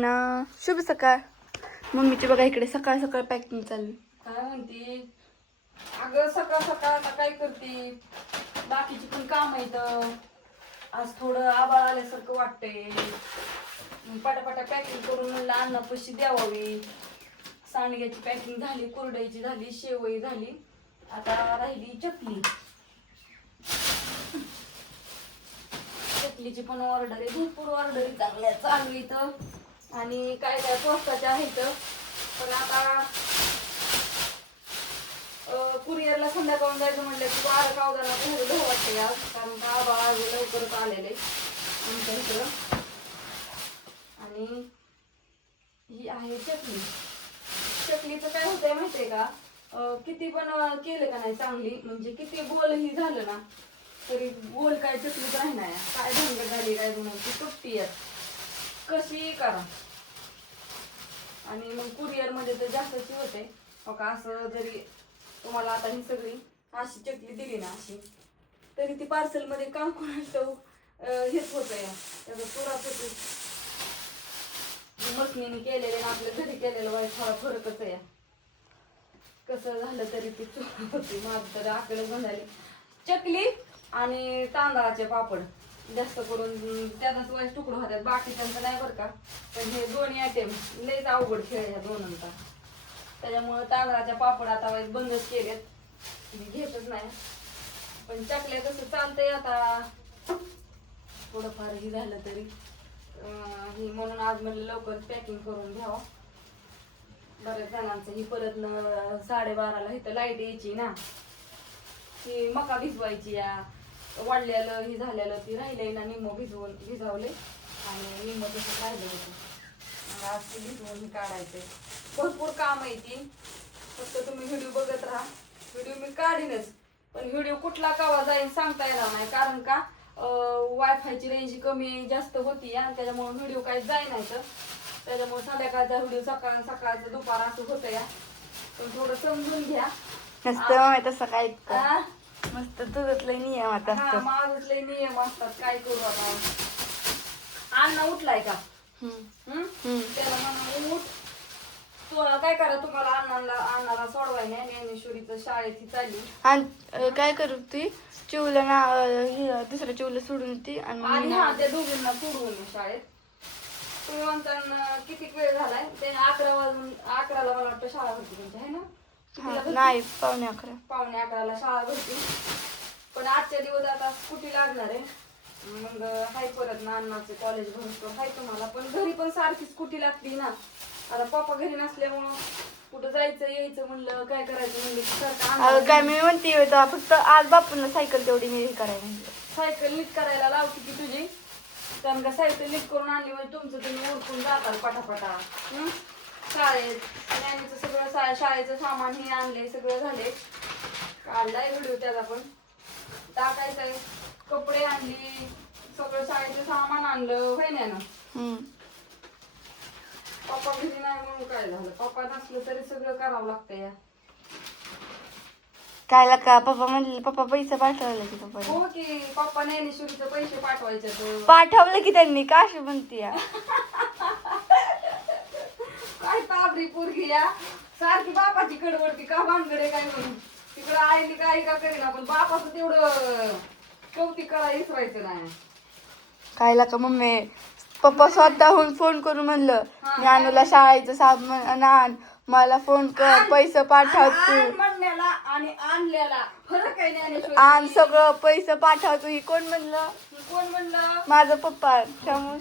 ना शुभ सकाळ. मम्मीची बघा इकडे सकाळ सकाळ पॅकिंग चालली. काय म्हणते अगं सकाळ सकाळ आता काय करते, बाकीची पण काम आहेत. आज थोडं आबाळ आल्यासारखं वाटतंय. पटापटा पॅकिंग करून म्हणलं अन्नापाशी द्यावावी. सांडग्याची पॅकिंग झाली, कुरडईची झाली, शेवई झाली, आता राहिली चकली. चकलीची पण ऑर्डर आहे, भरपूर ऑर्डरी चांगल्या चालू इथं आणि काय काय पोस्टाच्या आहेत. पण आता कुरिअरला संध्याकाळून जायचं म्हटलं की 12-14 घरी वाटते आज, कारण का आबाळ लवकरच आलेले आमच्या इकडं. आणि ही आहे चकली. चकलीचं काय होतंय माहितीये का, किती पण केलं का नाही चांगली, म्हणजे किती गोल ही झालं ना तरी गोल काय चकलीच राहणार. काय भंग झाली काय बनवती तुटती कशी करा. आणि मग कुरिअर मध्ये तर जास्तची होते का. असं जरी तुम्हाला आता ही सगळी अशी चकली दिली ना अशी, तरी ती पार्सल मध्ये काम कोणाचं हेच होत या त्याचा पुराचं मशनीने केलेले ना आपल्या घरी केलेलं वाईट थोडा फरकच आहे. कसं झालं तरी ती चोरा होती. माझं तर आकडे झाली चकली आणि तांदळाचे पापड जास्त करून त्याचाच वाईट तुकडं होतात, बाकीच्यांचं नाही बरं का. पण हे दोन्ही आयटम लयच अवघड खेळ ह्या दोनांचा. त्याच्यामुळे तांदळाच्या पापड आता वाईट बंदच केलेत, मी घेतच नाही. पण चकल्या कसं चालतंय आता थोडंफार ही झालं तरी ही, म्हणून आज म्हणलं लवकर पॅकिंग करून घ्यावं. बऱ्याच जणांचं ही परत 12:30ला इथं लाईट यायची ना, ती मका भिजवायची या वाढलेलं ही झालेलं ती राहिलंय ना, निम्म भिजवले आणि निम्म तसं राहिलं होतं. आज ती भिजवून काढायचंय. भरपूर काम आहे ती, फक्त तुम्ही व्हिडिओ बघत राहा. व्हिडिओ मी काढीनच, पण व्हिडिओ कुठला कावा जाईल सांगता येणार नाही, कारण का वायफायची रेंज कमी जास्त होती आणि त्याच्यामुळे व्हिडिओ काही जाई नाही. तर त्याच्यामुळे संध्याकाळचा व्हिडिओ सकाळचं दुपार असं होतं या. पण थोडं समजून घ्या. मस्त तसं काय मस्त तुझंच लय नियम आता. माझंच लय नियम असतात, काय करू आता. अण्णा उठलाय का? त्याला म्हणून उठ. काय करा तुम्हाला अण्णाला सोडवाय नाही, ज्ञानेश्वरीचं शाळेत ही चालली. आणि काय करू ती चिवला ना दुसऱ्या चिवला सोडून ती आणि हा त्या दोघींना सोडवून शाळेत. तुम्ही म्हणता किती वेळ झालाय? त्याने 11 वाजून 11ला मला वाटतं शाळा भरती त्यांच्या, आहे ना? नाही 11:15. 11:15ला शाळा भरती. पण आजच्या दिवस आता स्कूटी लागणार आहे. मग हाय परत ना अण्णाचे कॉलेज भरतो हाय तुम्हाला, पण घरी पण सारखी स्कूटी लागती ना. आता पप्पा घरी नसल्यामुळं कुठं जायचं यायचं म्हणलं, काय करायचं म्हणलं काय मी म्हणते फक्त आज बापूंना सायकल तेवढी मी हे करायला म्हणलं. सायकल नीट करायला लावते की तुझी, कारण का सायकल नीट करून आणली म्हणजे तुमचं तुम्ही उरकून जाताल पटापटा. शाळेत ज्ञानीचं सगळं शाळेचं सामान हे आणले, सगळं झाले. काढलाय व्हिडिओ त्याचा पण टाकायचंय. कपडे आणली, सगळं शाळेचं सामान आणलं, होय ना. पप्पा घरी नाही म्हणून काय झालं, पप्पा नसलं तरी सगळं करावं लागतं या. कायला का पप्पा म्हणले, पप्पा पैसे पाठवले की पप्पा. हो की, पप्पा ज्ञानेश्वरीचे पैसे पाठवायचे तर पाठवलं की त्यांनी, का अशी म्हणते काय ताबरी पोरगी या. सारखी बापाची कडवडती का भानगडे काय म्हणून तिकडं आईली काही का करीना, पण बापाचं तेवढं कौतिक करायला विसरायचं नाही. कायला का मम्मी पप्पा स्वतःहून फोन करून म्हणलं ज्ञानूला शाळेचं सामान आण, मला फोन कर, पैसे पाठवतो म्हणण्याला आणि आणल्याला फरक आहे. ज्ञानेश्वरी आण सगळं पैसे पाठवतो. ही कोण म्हणलं? कोण म्हणलं? माझं पप्पा. त्यामुळे